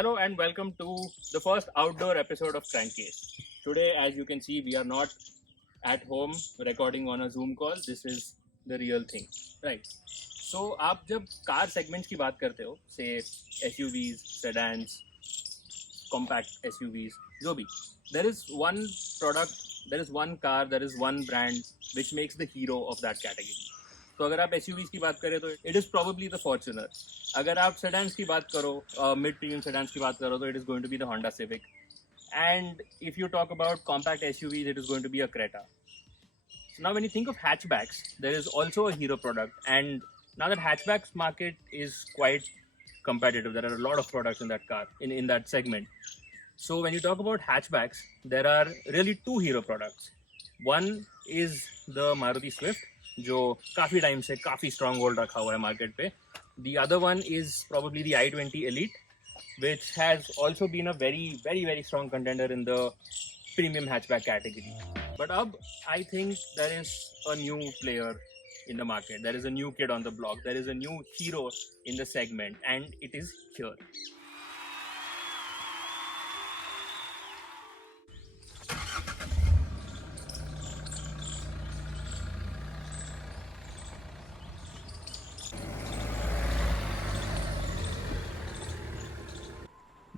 Hello and welcome to the first outdoor episode of Crankcase. Today, as you can see, we are not at home recording on a Zoom call. This is the real thing, right? So, आप जब car segments की बात करते हो, say SUVs, sedans, compact SUVs, जो भी, there is one product, there is one car, there is one brand which makes the hero of that category. तो अगर आप SUVs की बात करें तो it is probably the Fortuner. अगर आप sedans की बात करो, mid premium sedans की बात करो तो it is going to be the Honda Civic. And if you talk about compact SUVs, it is going to be a Creta. So now when you think of hatchbacks, there is also a hero product, and now that hatchbacks market is quite competitive. There are a lot of products in that car in that segment. So when you talk about hatchbacks, there are really two hero products. One is the Maruti Swift, जो काफी time से काफी strong hold रखा हुआ है market पे. The other one is probably the i20 Elite, which has also been a very strong contender in the premium hatchback category. But I think there is a new player in the market. There is a new kid on the block. There is a new hero in the segment, and it is here.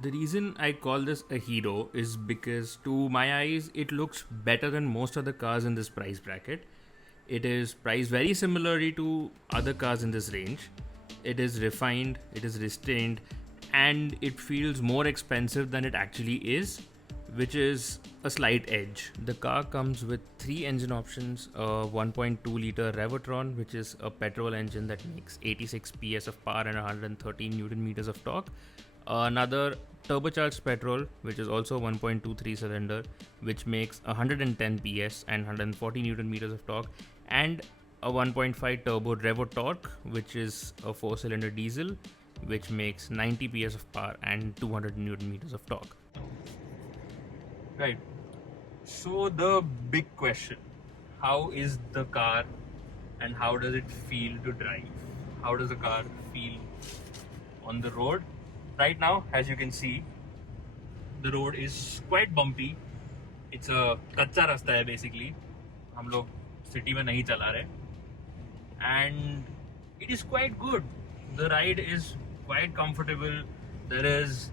The reason I call this a hero is because, to my eyes, it looks better than most other cars in this price bracket. It is priced very similarly to other cars in this range. It is refined, it is restrained, and it feels more expensive than it actually is, which is a slight edge. The car comes with three engine options: a 1.2 liter Revotron, which is a petrol engine that makes 86 PS of power and 113 Newton meters of torque; another turbocharged petrol, which is also 1.23 cylinder, which makes 110 PS and 140 Newton meters of torque; and a 1.5 turbo Revotorque, which is a 4-cylinder diesel, which makes 90 PS of power and 200 Newton meters of torque. Right. So the big question: how is the car, and how does it feel to drive? How does the car feel on the road? Right now, as you can see, the road is quite bumpy. It's a कच्चा रास्ता है basically. हम लोग city में नहीं चला रहे. And it is quite good. The ride is quite comfortable. There is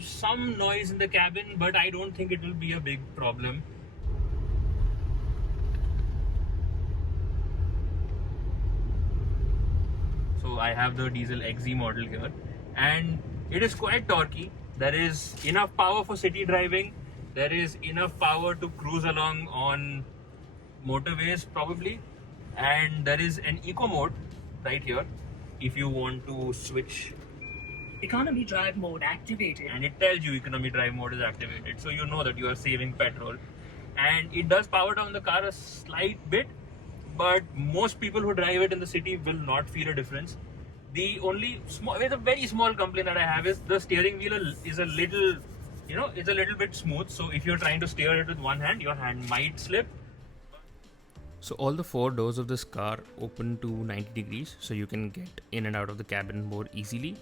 some noise in the cabin, but I don't think it will be a big problem. So I have the diesel XZ model here, and it is quite torquey. There is enough power for city driving. There is enough power to cruise along on motorways probably, and there is an eco mode right here if you want to switch. Economy drive mode activated. And it tells you economy drive mode is activated, so you know that you are saving petrol. And it does power down the car a slight bit, but most people who drive it in the city will not feel a difference. The only a very small complaint that I have is the steering wheel is a little, it's a little bit smooth. So if you're trying to steer it with one hand, your hand might slip. So all the four doors of this car open to 90 degrees, so you can get in and out of the cabin more easily.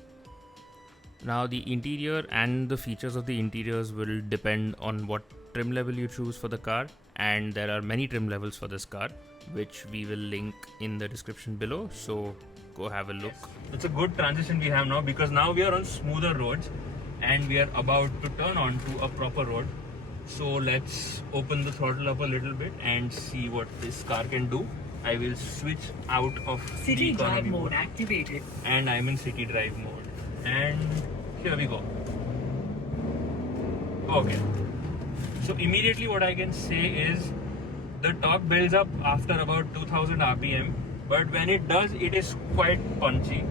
Now the interior and the features of the interiors will depend on what trim level you choose for the car, and there are many trim levels for this car, which we will link in the description below, so go have a look. It's a good transition we have now, because now we are on smoother roads and we are about to turn on to a proper road. So let's open the throttle up a little bit and see what this car can do. I will switch out of city drive mode activated, and I'm in city drive mode, and here we go. Okay, so immediately what I can say is the torque builds up after about 2000 rpm, but when it does, it is quite punchy.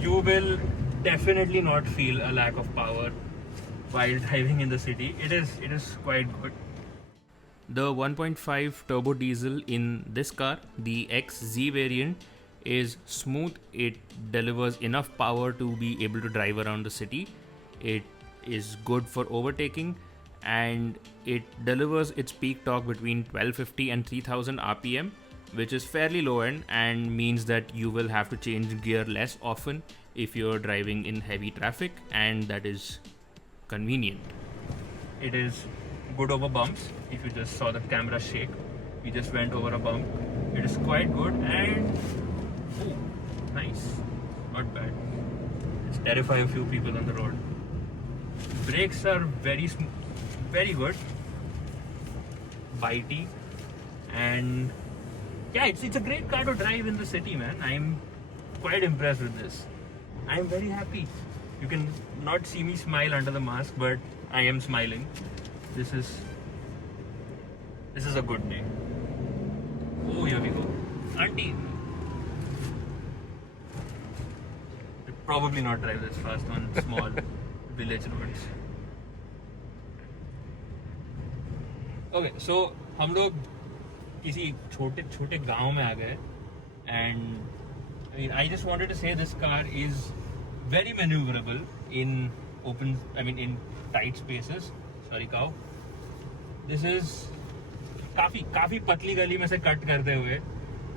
You will definitely not feel a lack of power while driving in the city. It is quite good. The 1.5 turbo diesel in this car, the XZ variant, is smooth. It delivers enough power to be able to drive around the city. It is good for overtaking, and it delivers its peak torque between 1250 and 3000 rpm, which is fairly low end and means that you will have to change gear less often if you're driving in heavy traffic, and that is convenient. It is good over bumps. If you just saw the camera shake, we just went over a bump. It is quite good, and oh, nice, not bad. It's terrify a few people on the road. Brakes are very very good, bitey, and yeah, it's a great car to drive in the city, man. I'm quite impressed with this. I'm very happy. You can not see me smile under the mask, but I am smiling. This is a good day. Oh, here we go. Auntie. I'd probably not drive this fast on small village roads. Okay, so हम लोग किसी छोटे छोटे गांव में आ गए, and I just wanted to say this car is very maneuverable in in tight spaces. Sorry, cow. This is काफी पतली गली में से कट करते हुए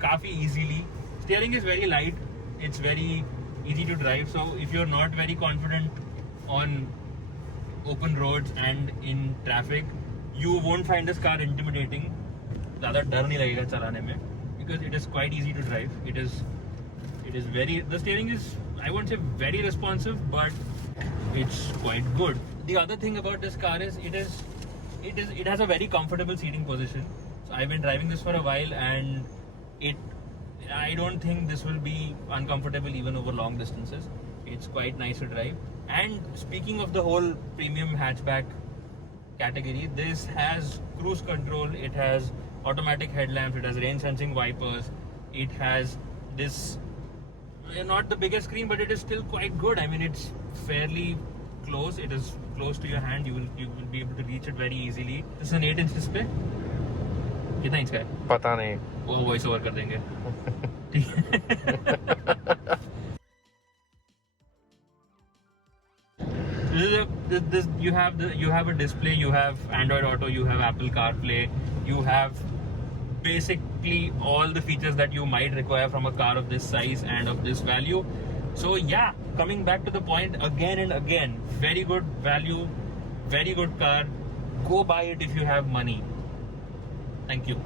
काफी easily. Steering is very light. It's very easy to drive. So if you're not very confident on open roads and in traffic, you won't find this car intimidating. ज़्यादा डर नहीं लगेगा चलाने में, because it is quite easy to drive. It is very, the steering is, I won't say very responsive, but it's quite good. The other thing about this car is it has a very comfortable seating position. So I've been driving this for a while, and I don't think this will be uncomfortable even over long distances. It's quite nice to drive. And speaking of the whole premium hatchback category, this has cruise control, it has automatic headlamps, it has rain sensing wipers, it has this, not the biggest screen, but it is still quite good. I mean, it's fairly close, it is close to your hand, you will be able to reach it very easily. This is an 8-inch display. कितना inch का है पता नहीं, वो voice over कर देंगे. ठीक है. You have a display, you have Android Auto, you have Apple CarPlay, you have basically all the features that you might require from a car of this size and of this value. So yeah, coming back to the point again and again, very good value, very good car. Go buy it if you have money. Thank you.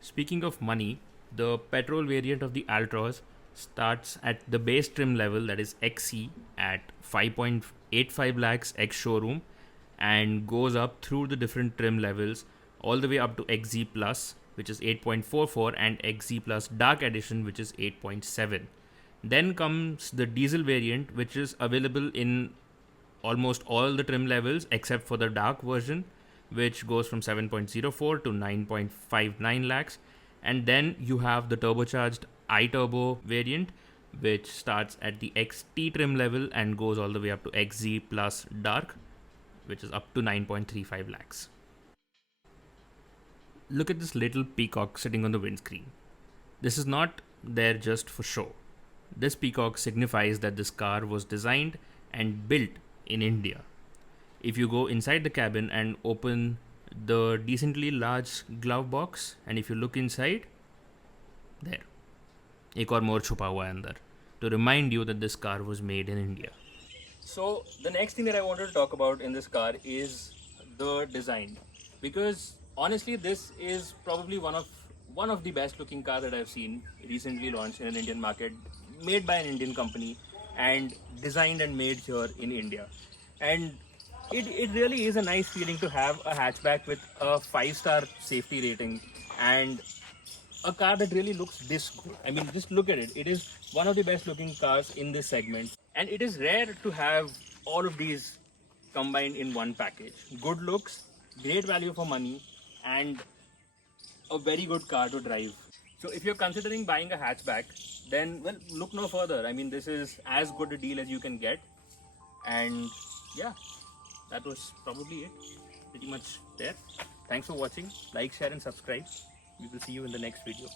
Speaking of money, the petrol variant of the Altroz starts at the base trim level, that is XC, at 5.85 lakhs ex showroom, and goes up through the different trim levels all the way up to XZ Plus, which is 8.44, and XZ Plus Dark Edition, which is 8.7. Then comes the diesel variant, which is available in almost all the trim levels except for the dark version, which goes from 7.04 to 9.59 lakhs. And then you have the turbocharged iTurbo variant, which starts at the XT trim level and goes all the way up to XZ Plus Dark, which is up to 9.35 lakhs. Look at this little peacock sitting on the windscreen. This is not there just for show. This peacock signifies that this car was designed and built in India. If you go inside the cabin and open the decently large glove box, and if you look inside, there, एक और मोर छुपा हुआ है अंदर, to remind you that this car was made in India. So the next thing that I wanted to talk about in this car is the design, because honestly this is probably one of the best looking cars that I've seen recently launched in an Indian market, made by an Indian company and designed and made here in India. And it really is a nice feeling to have a hatchback with a 5-star safety rating and a car that really looks this good. I mean, just look at it. It is one of the best looking cars in this segment, and it is rare to have all of these combined in one package. Good looks, great value for money, and a very good car to drive. So if you're considering buying a hatchback, then well, look no further. I mean, this is as good a deal as you can get. And yeah, that was probably it. Pretty much there. Thanks for watching. Like, share and subscribe. We will see you in the next video.